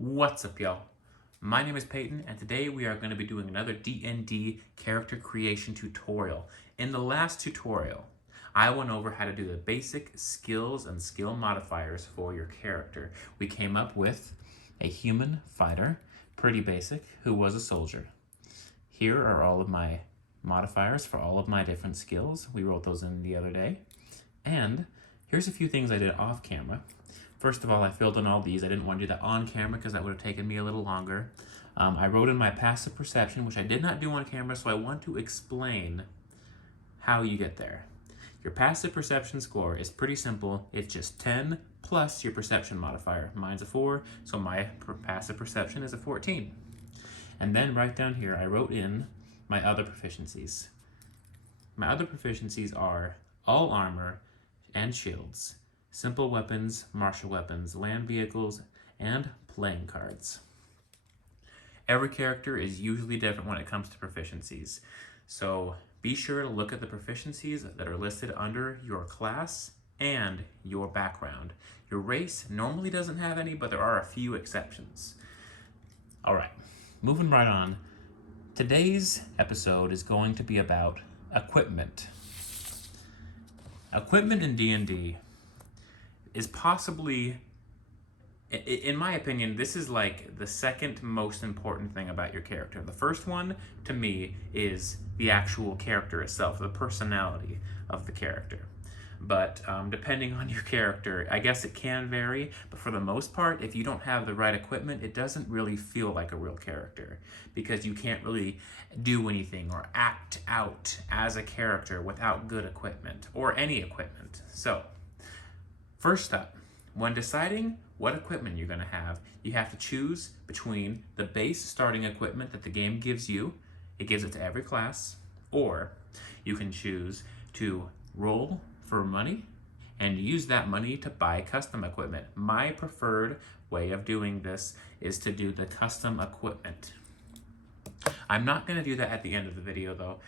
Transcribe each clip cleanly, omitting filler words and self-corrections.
What's up, y'all? My name is Peyton, and today we are going to be doing another DND character creation tutorial. In the last tutorial, I went over how to do the basic skills and skill modifiers for your character. We came up with a human fighter, pretty basic, who was a soldier. Here are all of my modifiers for all of my different skills. We wrote those in the other day. And here's a few things I did off camera. First of all, I filled in all these. I didn't want to do that on camera because that would have taken me a little longer. I wrote in my passive perception, which I did not do on camera, so I want to explain how you get there. Your passive perception score is pretty simple. It's just 10 plus your perception modifier. Mine's a 4, so my passive perception is a 14. And then right down here, I wrote in my other proficiencies. My other proficiencies are all armor and shields, simple weapons, martial weapons, land vehicles, and playing cards. Every character is usually different when it comes to proficiencies, so be sure to look at the proficiencies that are listed under your class and your background. Your race normally doesn't have any, but there are a few exceptions. All right, moving right on. Today's episode is going to be about equipment. Equipment in D&D is possibly, in my opinion, this is like the second most important thing about your character. The first one, to me, is the actual character itself, the personality of the character. But depending on your character, I guess it can vary, but for the most part, if you don't have the right equipment, it doesn't really feel like a real character because you can't really do anything or act out as a character without good equipment or any equipment. So, first up, when deciding what equipment you're going to have, you have to choose between the base starting equipment that the game gives you. It gives it to every class, or you can choose to roll for money and use that money to buy custom equipment. My preferred way of doing this is to do the custom equipment. I'm not going to do that at the end of the video though.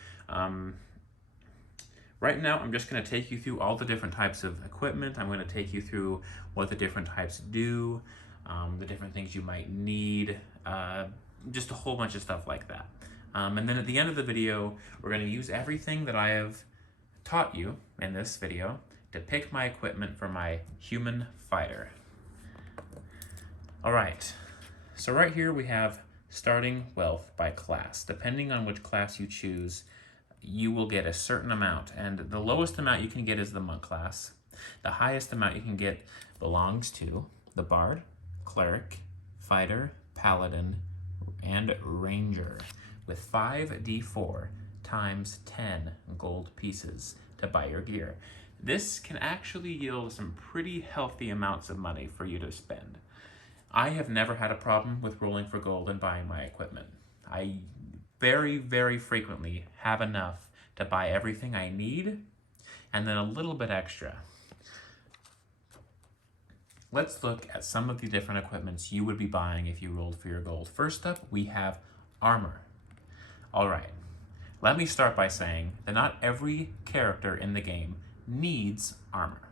Right now, I'm just going to take you through all the different types of equipment. I'm going to take you through what the different types do, the different things you might need, just a whole bunch of stuff like that. And then at the end of the video, we're going to use everything that I have taught you in this video to pick my equipment for my human fighter. All right, so right here we have starting wealth by class. Depending on which class you choose, you will get a certain amount, and the lowest amount you can get is the monk class. The highest amount you can get belongs to the bard, cleric, fighter, paladin, and ranger, with 5d4 times 10 gold pieces to buy your gear. This can actually yield some pretty healthy amounts of money for you to spend. I have never had a problem with rolling for gold and buying my equipment. I very, very frequently have enough to buy everything I need and then a little bit extra. Let's look at some of the different equipments you would be buying if you rolled for your gold. First up, we have armor. All right, let me start by saying that not every character in the game needs armor.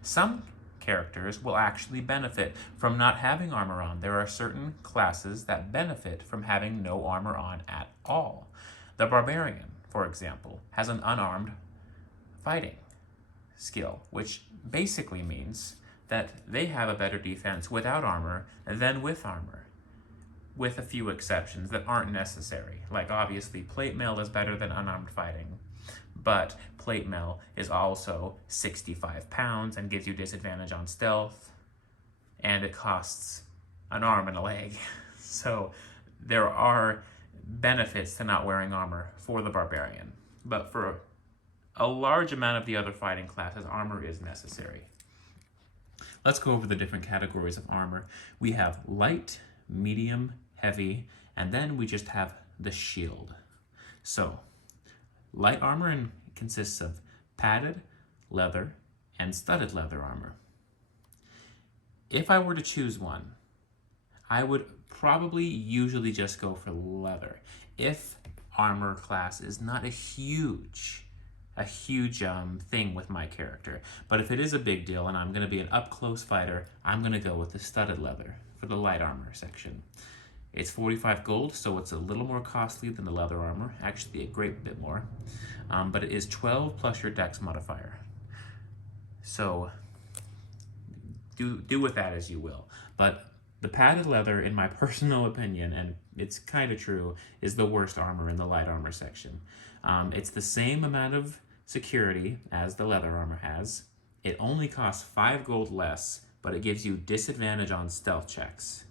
Some characters will actually benefit from not having armor on. There are certain classes that benefit from having no armor on at all. The barbarian, for example, has an unarmed fighting skill, which basically means that they have a better defense without armor than with armor, with a few exceptions that aren't necessary. Like obviously plate mail is better than unarmed fighting, but plate mail is also 65 pounds and gives you disadvantage on stealth, and it costs an arm and a leg. So there are benefits to not wearing armor for the barbarian, but for a large amount of the other fighting classes, armor is necessary. Let's go over the different categories of armor. We have light, medium, heavy, and then we just have the shield. So light armor consists of padded leather and studded leather armor. If I were to choose one, I would probably usually just go for leather if armor class is not a huge thing with my character. But if it is a big deal and I'm going to be an up-close fighter, I'm going to go with the studded leather for the light armor section. It's 45 gold, so it's a little more costly than the leather armor, actually a great bit more, but it is 12 plus your dex modifier. So do with that as you will. But the padded leather, in my personal opinion, and it's kind of true, is the worst armor in the light armor section. It's the same amount of security as the leather armor has. It only costs 5 gold less, but it gives you disadvantage on stealth checks.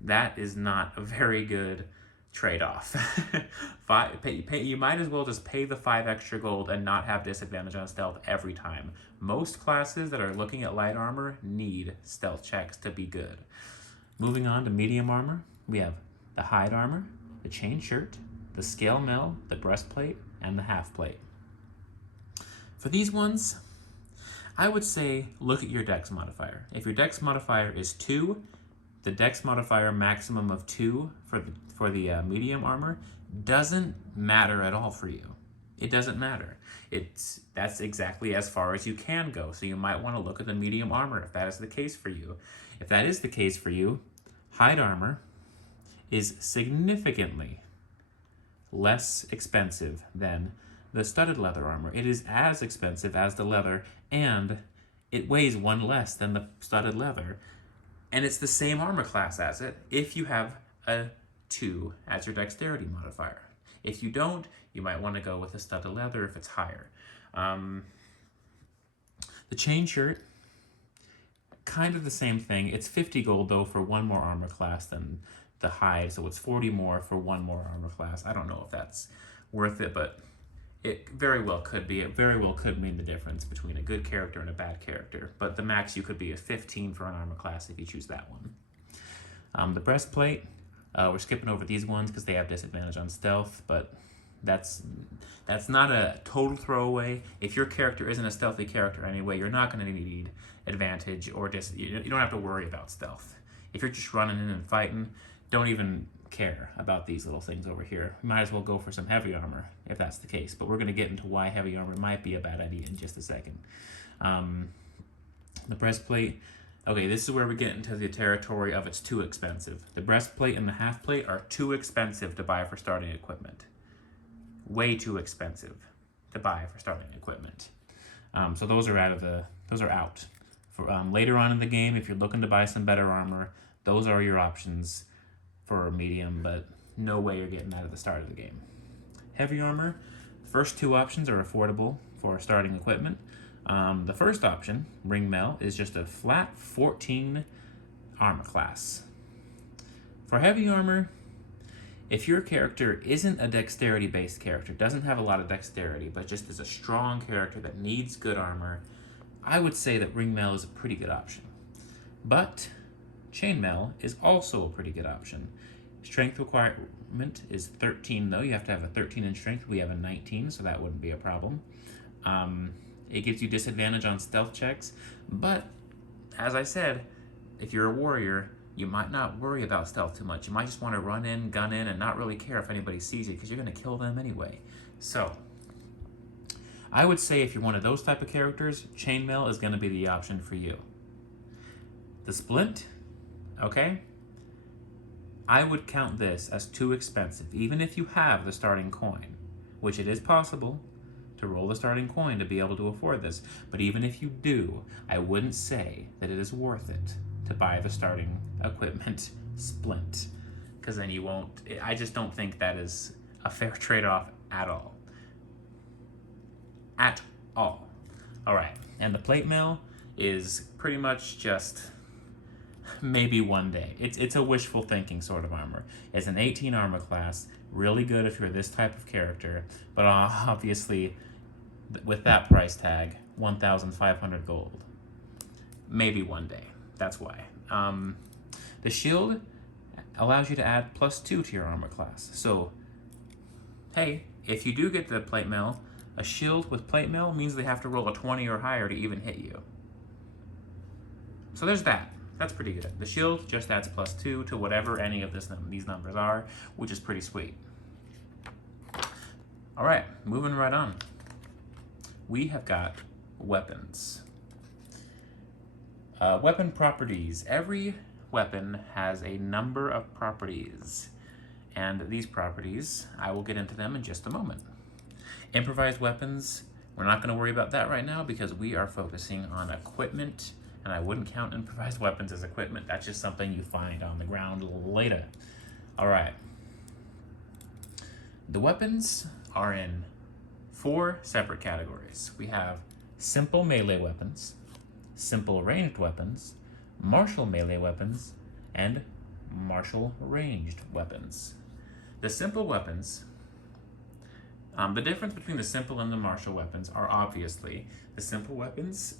That is not a very good trade-off. You might as well just pay the 5 extra gold and not have disadvantage on stealth every time. Most classes that are looking at light armor need stealth checks to be good. Moving on to medium armor, we have the hide armor, the chain shirt, the scale mail, the breastplate, and the half plate. For these ones, I would say look at your dex modifier. If your dex modifier is 2, the dex modifier maximum of 2 for the medium armor doesn't matter at all for you. It doesn't matter. That's exactly as far as you can go. So you might want to look at the medium armor if that is the case for you. If that is the case for you, hide armor is significantly less expensive than the studded leather armor. It is as expensive as the leather, and it weighs 1 less than the studded leather. And it's the same armor class as it if you have a 2 as your dexterity modifier. If you don't, you might want to go with the studded leather if it's higher. The chain shirt, kind of the same thing. It's 50 gold though for 1 more armor class than the hide, so it's 40 more for 1 more armor class. I don't know if that's worth it, but it very well could be. It very well could mean the difference between a good character and a bad character. But the max you could be is 15 for an armor class if you choose that one. The breastplate, we're skipping over these ones because they have disadvantage on stealth, but that's not a total throwaway. If your character isn't a stealthy character anyway, you're not going to need advantage or you don't have to worry about stealth. If you're just running in and fighting, don't even care about these little things over here. You might as well go for some heavy armor if that's the case, but we're going to get into why heavy armor might be a bad idea in just a second. The breastplate, okay, this is where we get into the territory of it's too expensive. The breastplate and the half plate are too expensive to buy for starting equipment. Way too expensive to buy for starting equipment. So those are out. For later on in the game, if you're looking to buy some better armor, those are your options for medium, but no way you're getting that at the start of the game. Heavy armor, first 2 options are affordable for starting equipment. The first option, ring mail, is just a flat 14 armor class. For heavy armor, if your character isn't a dexterity-based character, doesn't have a lot of dexterity, but just is a strong character that needs good armor, I would say that ring mail is a pretty good option. But chainmail is also a pretty good option. Strength requirement is 13 though. You have to have a 13 in strength. We have a 19, so that wouldn't be a problem. It gives you disadvantage on stealth checks, but as I said, if you're a warrior, you might not worry about stealth too much. You might just want to run in, gun in, and not really care if anybody sees you because you're going to kill them anyway. So I would say if you're one of those type of characters, chainmail is going to be the option for you. The splint, okay, I would count this as too expensive, even if you have the starting coin, which it is possible to roll the starting coin to be able to afford this. But even if you do, I wouldn't say that it is worth it to buy the starting equipment splint, because then you won't. I just don't think that is a fair trade-off at all. At all. All right, and the plate mail is pretty much just maybe one day. It's a wishful thinking sort of armor. It's an 18 armor class, really good if you're this type of character, but obviously with that price tag, 1,500 gold. Maybe one day. That's why. The shield allows you to add +2 to your armor class. So, hey, if you do get the plate mail, a shield with plate mail means they have to roll a 20 or higher to even hit you. So there's that. That's pretty good. The shield just adds +2 to whatever any of these numbers are, which is pretty sweet. All right, moving right on. We have got weapons. Weapon properties. Every weapon has a number of properties, and these properties, I will get into them in just a moment. Improvised weapons, we're not going to worry about that right now because we are focusing on equipment, and I wouldn't count improvised weapons as equipment. That's just something you find on the ground later. All right. The weapons are in 4 separate categories. We have simple melee weapons, simple ranged weapons, martial melee weapons, and martial ranged weapons. The simple weapons, the difference between the simple and the martial weapons are obviously the simple weapons,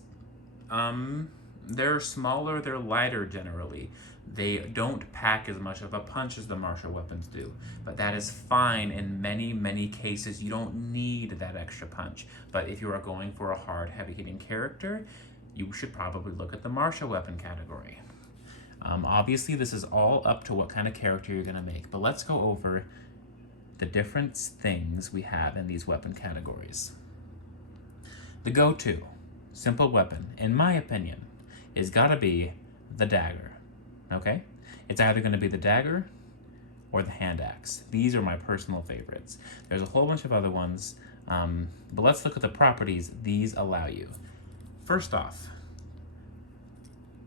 they're smaller, they're lighter generally. They don't pack as much of a punch as the martial weapons do, but that is fine in many, many cases. You don't need that extra punch, but if you are going for a hard, heavy-hitting character, you should probably look at the martial weapon category. Obviously, this is all up to what kind of character you're going to make, but let's go over the different things we have in these weapon categories. The go-to simple weapon, in my opinion, is got to be the dagger. Okay? It's either going to be the dagger or the hand axe. These are my personal favorites. There's a whole bunch of other ones, but let's look at the properties these allow you. First off,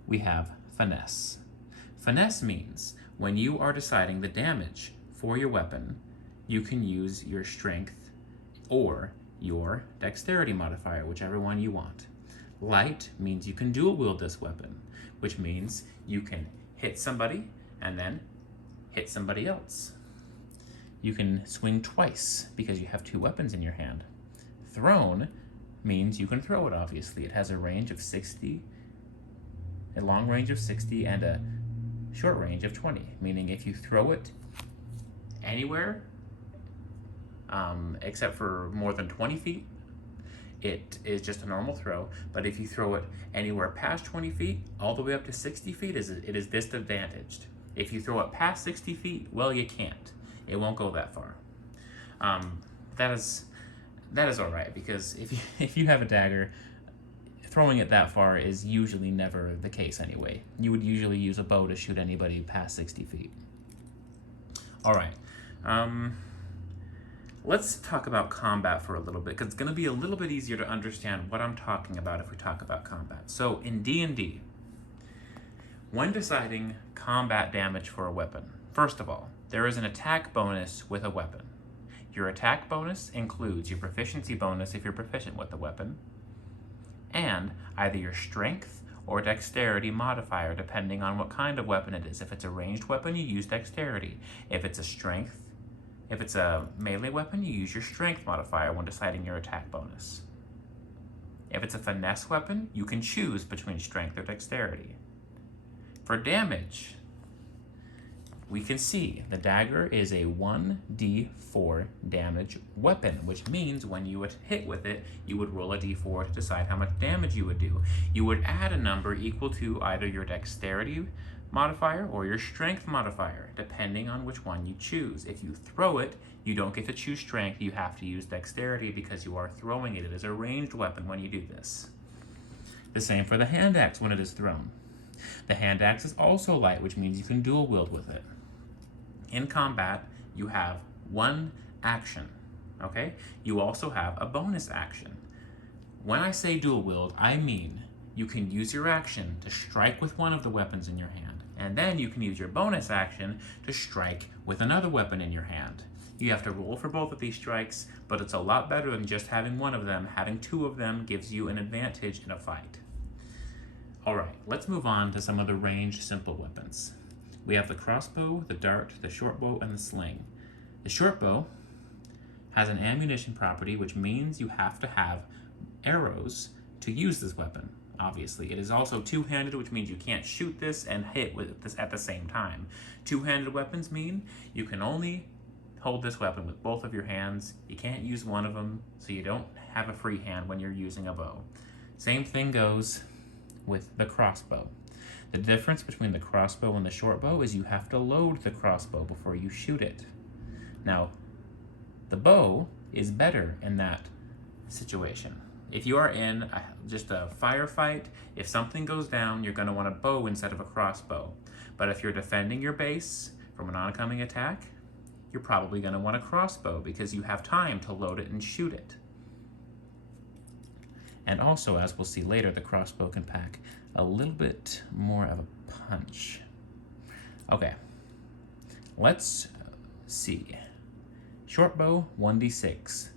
we have finesse. Finesse means when you are deciding the damage for your weapon, you can use your strength or your dexterity modifier, whichever one you want. Light means you can dual wield this weapon, which means you can hit somebody and then hit somebody else. You can swing twice because you have 2 weapons in your hand. Thrown means you can throw it, obviously. It has a range of 60, a long range of 60 and a short range of 20, meaning if you throw it anywhere except for more than 20 feet, it is just a normal throw, but if you throw it anywhere past 20 feet, all the way up to 60 feet, it is disadvantaged. If you throw it past 60 feet, well, you can't. It won't go that far. That is all right, because if you have a dagger, throwing it that far is usually never the case anyway. You would usually use a bow to shoot anybody past 60 feet. All right. Let's talk about combat for a little bit, because it's going to be a little bit easier to understand what I'm talking about if we talk about combat. So in D&D, when deciding combat damage for a weapon, first of all, there is an attack bonus with a weapon. Your attack bonus includes your proficiency bonus if you're proficient with the weapon, and either your strength or dexterity modifier depending on what kind of weapon it is. If it's a ranged weapon, you use dexterity. If it's a melee weapon, you use your strength modifier when deciding your attack bonus. If it's a finesse weapon, you can choose between strength or dexterity. For damage, we can see the dagger is a 1d4 damage weapon, which means when you would hit with it, you would roll a d4 to decide how much damage you would do. You would add a number equal to either your dexterity modifier or your strength modifier, depending on which one you choose. If you throw it, you don't get to choose strength, you have to use dexterity because you are throwing it. It is a ranged weapon when you do this. The same for the hand axe when it is thrown. The hand axe is also light, which means you can dual wield with it. In combat, you have one action, okay? You also have a bonus action. When I say dual wield, I mean you can use your action to strike with one of the weapons in your hand, and then you can use your bonus action to strike with another weapon in your hand. You have to roll for both of these strikes, but it's a lot better than just having one of them. Having 2 of them gives you an advantage in a fight. All right, let's move on to some of the ranged simple weapons. We have the crossbow, the dart, the short bow, and the sling. The short bow has an ammunition property, which means you have to have arrows to use this weapon. Obviously, it is also two-handed, which means you can't shoot this and hit with this at the same time. Two-handed weapons mean you can only hold this weapon with both of your hands. You can't use one of them, so you don't have a free hand when you're using a bow. Same thing goes with the crossbow. The difference between the crossbow and the short bow is you have to load the crossbow before you shoot it. Now, the bow is better in that situation. If you are in just a firefight, if something goes down, you're going to want a bow instead of a crossbow. But if you're defending your base from an oncoming attack, you're probably going to want a crossbow because you have time to load it and shoot it. And also, as we'll see later, the crossbow can pack a little bit more of a punch. Okay, let's see. Short bow, 1d6.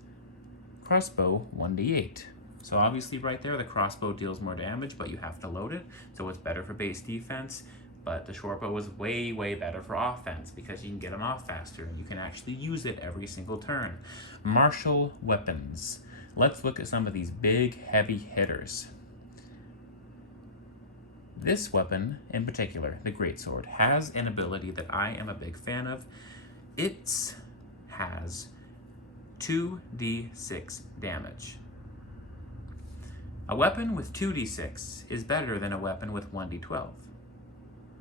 Crossbow, 1d8. So obviously right there, the crossbow deals more damage, but you have to load it, so it's better for base defense. But the short bow is way, way better for offense because you can get them off faster and you can actually use it every single turn. Martial weapons. Let's look at some of these big, heavy hitters. This weapon in particular, the greatsword, has an ability that I am a big fan of. It has 2d6 damage. A weapon with 2d6 is better than a weapon with 1d12.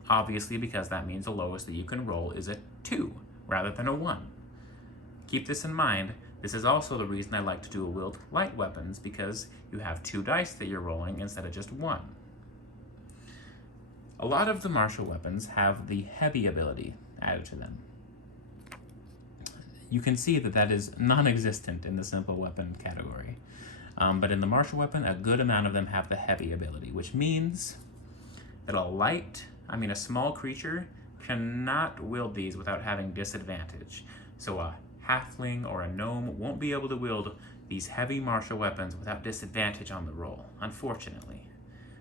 Obviously, because that means the lowest that you can roll is a 2 rather than a 1. Keep this in mind. This is also the reason I like to dual wield light weapons, because you have 2 dice that you're rolling instead of just 1. A lot of the martial weapons have the heavy ability added to them. You can see that that is non-existent in the simple weapon category. But in the martial weapon, a good amount of them have the heavy ability, which means that a small creature cannot wield these without having disadvantage. So a halfling or a gnome won't be able to wield these heavy martial weapons without disadvantage on the roll, unfortunately.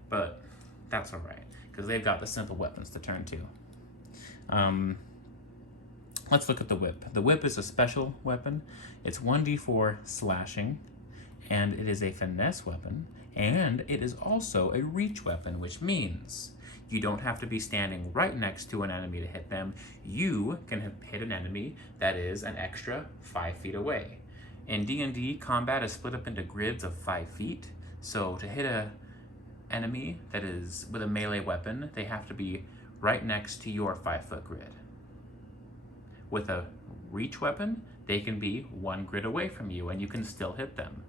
But that's alright, because they've got the simple weapons to turn to. Let's look at the whip. The whip is a special weapon. It's 1d4 slashing, and it is a finesse weapon, and it is also a reach weapon, which means you don't have to be standing right next to an enemy to hit them. You can hit an enemy that is an extra 5 feet away. In D&D, combat is split up into grids of 5 feet, so to hit an enemy that is with a melee weapon, they have to be right next to your 5-foot grid. With a reach weapon, they can be 1 grid away from you and you can still hit them.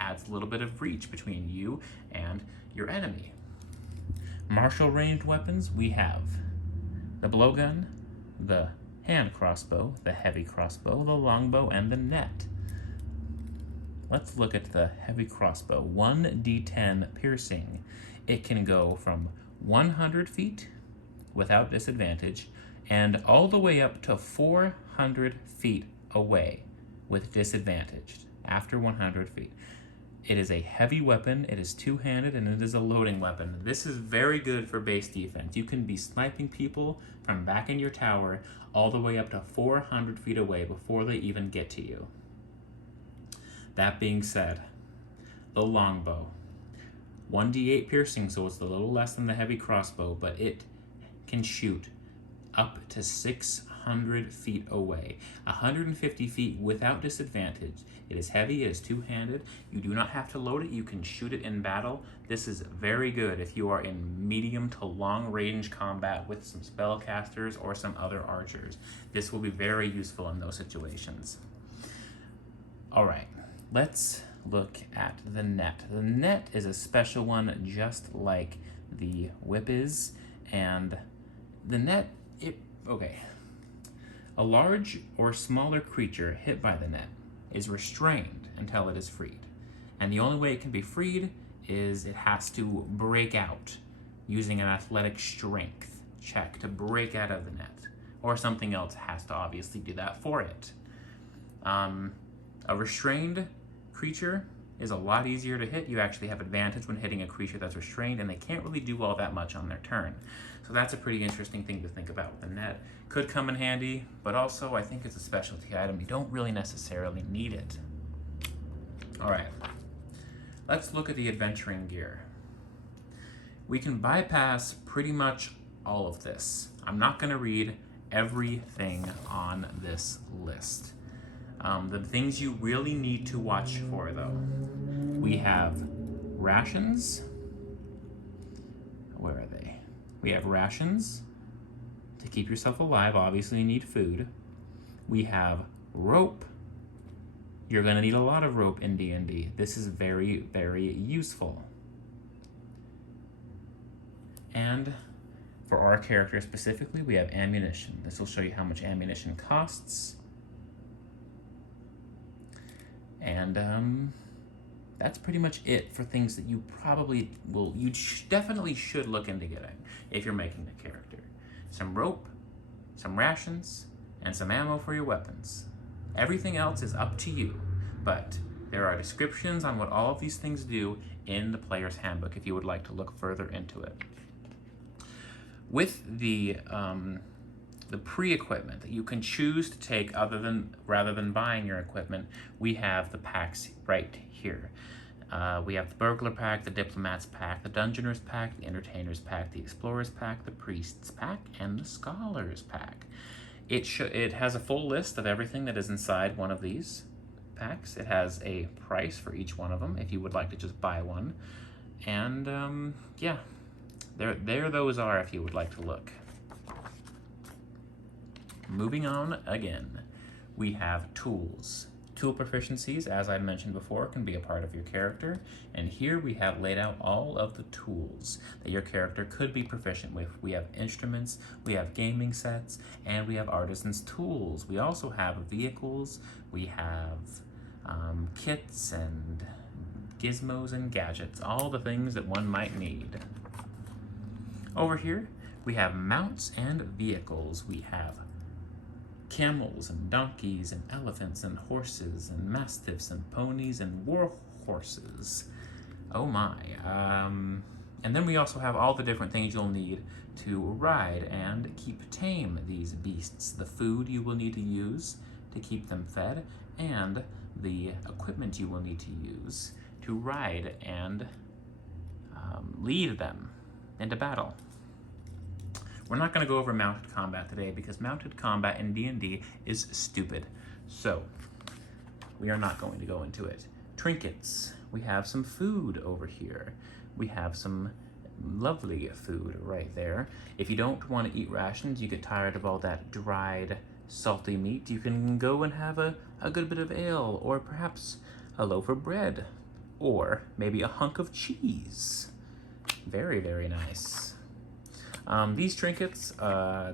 Adds a little bit of reach between you and your enemy. Martial ranged weapons, we have the blowgun, the hand crossbow, the heavy crossbow, the longbow, and the net. Let's look at the heavy crossbow. 1d10 piercing. It can go from 100 feet without disadvantage and all the way up to 400 feet away with disadvantage after 100 feet. It is a heavy weapon, it is two-handed, and it is a loading weapon. This is very good for base defense. You can be sniping people from back in your tower all the way up to 400 feet away before they even get to you. That being said, the longbow. 1d8 piercing, so it's a little less than the heavy crossbow, but it can shoot up to 600 feet away. 150 feet without disadvantage. It is heavy, it is two-handed. You do not have to load it, you can shoot it in battle. This is very good if you are in medium to long range combat with some spellcasters or some other archers. This will be very useful in those situations. Alright, let's look at the net. The net is a special one just like the whip is, and the net, a large or smaller creature hit by the net is restrained until it is freed. And the only way it can be freed is it has to break out using an athletic strength check to break out of the net. Or something else has to obviously do that for it. A restrained creature is a lot easier to hit. You actually have advantage when hitting a creature that's restrained, and they can't really do all that much on their turn. So that's a pretty interesting thing to think about with the net. Could come in handy, but also I think it's a specialty item. You don't really necessarily need it. All right, let's look at the adventuring gear. We can bypass pretty much all of this. I'm not gonna read everything on this list. The things you really need to watch for, though. We have rations. Where are they? We have rations to keep yourself alive. Obviously, you need food. We have rope You're going to need a lot of rope in D&D. This is very, very useful. And for our character specifically, we have ammunition. This will show you how much ammunition costs. And that's pretty much it for things that you probably will, definitely should look into getting if you're making a character. Some rope, some rations, and some ammo for your weapons. Everything else is up to you, but there are descriptions on what all of these things do in the player's handbook if you would like to look further into it. With the pre-equipment that you can choose to take rather than buying your equipment, we have the packs right here. We have the Burglar Pack, the Diplomat's Pack, the Dungeoner's Pack, the Entertainer's Pack, the Explorer's Pack, the Priest's Pack, and the Scholar's Pack. It has a full list of everything that is inside one of these packs. It has a price for each one of them if you would like to just buy one. And yeah, there those are if you would like to look. Moving on again, we have tools. Tool proficiencies, as I mentioned before, can be a part of your character, and here we have laid out all of the tools that your character could be proficient with. We have instruments, we have gaming sets, and we have artisan's tools. We also have vehicles, we have kits and gizmos and gadgets, all the things that one might need. Over here, we have mounts and vehicles. We have camels and donkeys and elephants and horses and mastiffs and ponies and war horses. Oh my. And then we also have all the different things you'll need to ride and keep tame these beasts. The food you will need to use to keep them fed, and the equipment you will need to use to ride and lead them into battle. We're not going to go over mounted combat today because mounted combat in D&D is stupid. So, we are not going to go into it. Trinkets. We have some food over here. We have some lovely food right there. If you don't want to eat rations, you get tired of all that dried, salty meat, you can go and have a good bit of ale, or perhaps a loaf of bread, or maybe a hunk of cheese. Very, very nice. These trinkets,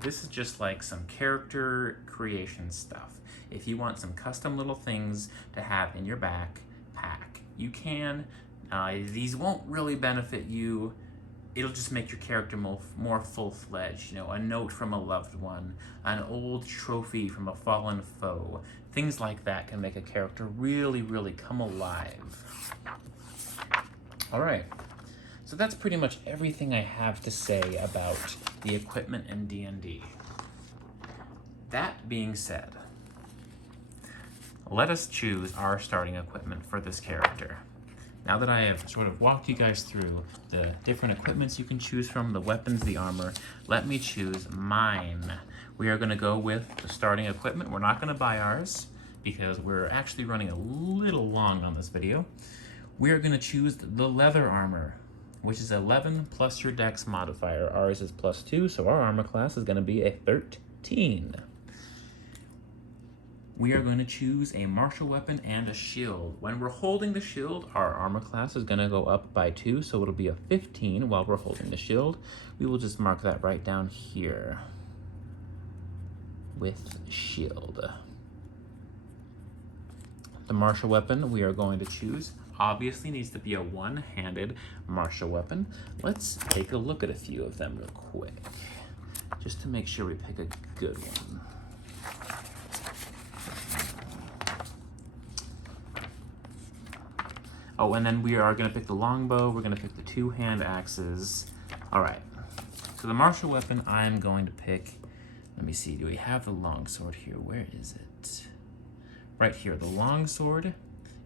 this is just like some character creation stuff. If you want some custom little things to have in your backpack, you can. These won't really benefit you. It'll just make your character more full-fledged. You know, a note from a loved one, an old trophy from a fallen foe. Things like that can make a character really, really come alive. All right. So that's pretty much everything I have to say about the equipment in D&D. That being said, let us choose our starting equipment for this character. Now that I have sort of walked you guys through the different equipments you can choose from, the weapons, the armor, let me choose mine. We are going to go with the starting equipment. We're not going to buy ours because we're actually running a little long on this video. We are going to choose the leather armor, which is 11 plus your dex modifier. Ours is +2, so our armor class is going to be a 13. We are going to choose a martial weapon and a shield. When we're holding the shield, our armor class is going to go up by 2, so it'll be a 15 while we're holding the shield. We will just mark that right down here with shield. The martial weapon we are going to choose obviously needs to be a one-handed martial weapon. Let's take a look at a few of them real quick, just to make sure we pick a good one. Oh, and then we are going to pick the longbow. We're going to pick the two-hand axes. All right. So the martial weapon I'm going to pick, let me see, do we have the longsword here? Where is it? Right here. The longsword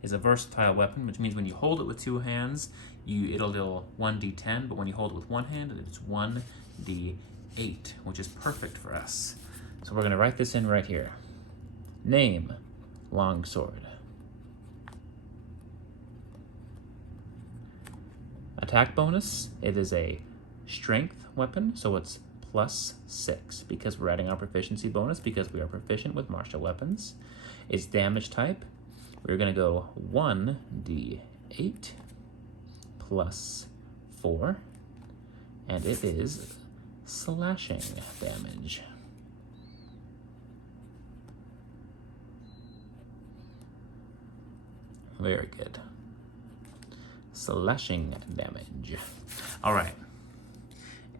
is a versatile weapon, which means when you hold it with two hands, it'll deal 1d10, but when you hold it with one hand, it's 1d8, which is perfect for us. So we're going to write this in right here. Name, longsword. Attack bonus, it is a strength weapon, so it's +6 because we're adding our proficiency bonus because we are proficient with martial weapons. Its damage type we're going to go 1d8 plus 4, and it is slashing damage. Very good. Slashing damage. All right.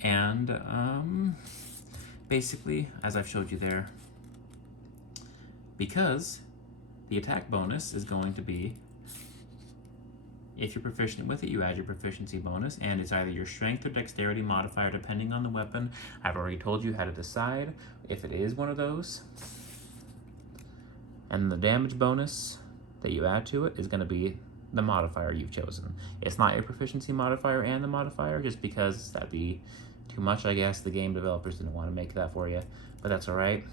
And basically, as I've showed you there, because the attack bonus is going to be, if you're proficient with it, you add your proficiency bonus, and it's either your strength or dexterity modifier depending on the weapon. I've already told you how to decide if it is one of those. And the damage bonus that you add to it is going to be the modifier you've chosen. It's not your proficiency modifier and the modifier, just because that'd be too much, I guess. The game developers didn't want to make that for you, but that's all right.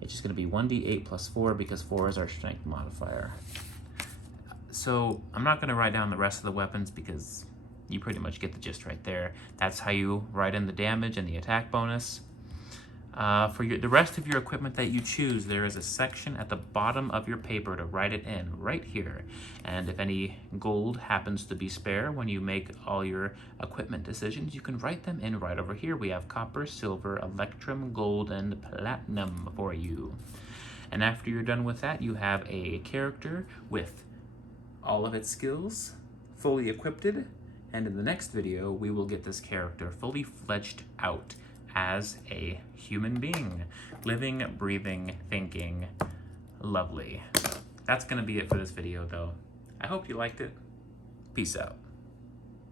It's just going to be 1d8 plus 4 because 4 is our strength modifier. So I'm not going to write down the rest of the weapons because you pretty much get the gist right there. That's how you write in the damage and the attack bonus. For the rest of your equipment that you choose, there is a section at the bottom of your paper to write it in, right here. And if any gold happens to be spare when you make all your equipment decisions, you can write them in right over here. We have copper, silver, electrum, gold, and platinum for you. And after you're done with that, you have a character with all of its skills fully equipped. And in the next video, we will get this character fully fledged out as a human being, living, breathing, thinking, lovely. That's gonna be it for this video though. I hope you liked it. Peace out.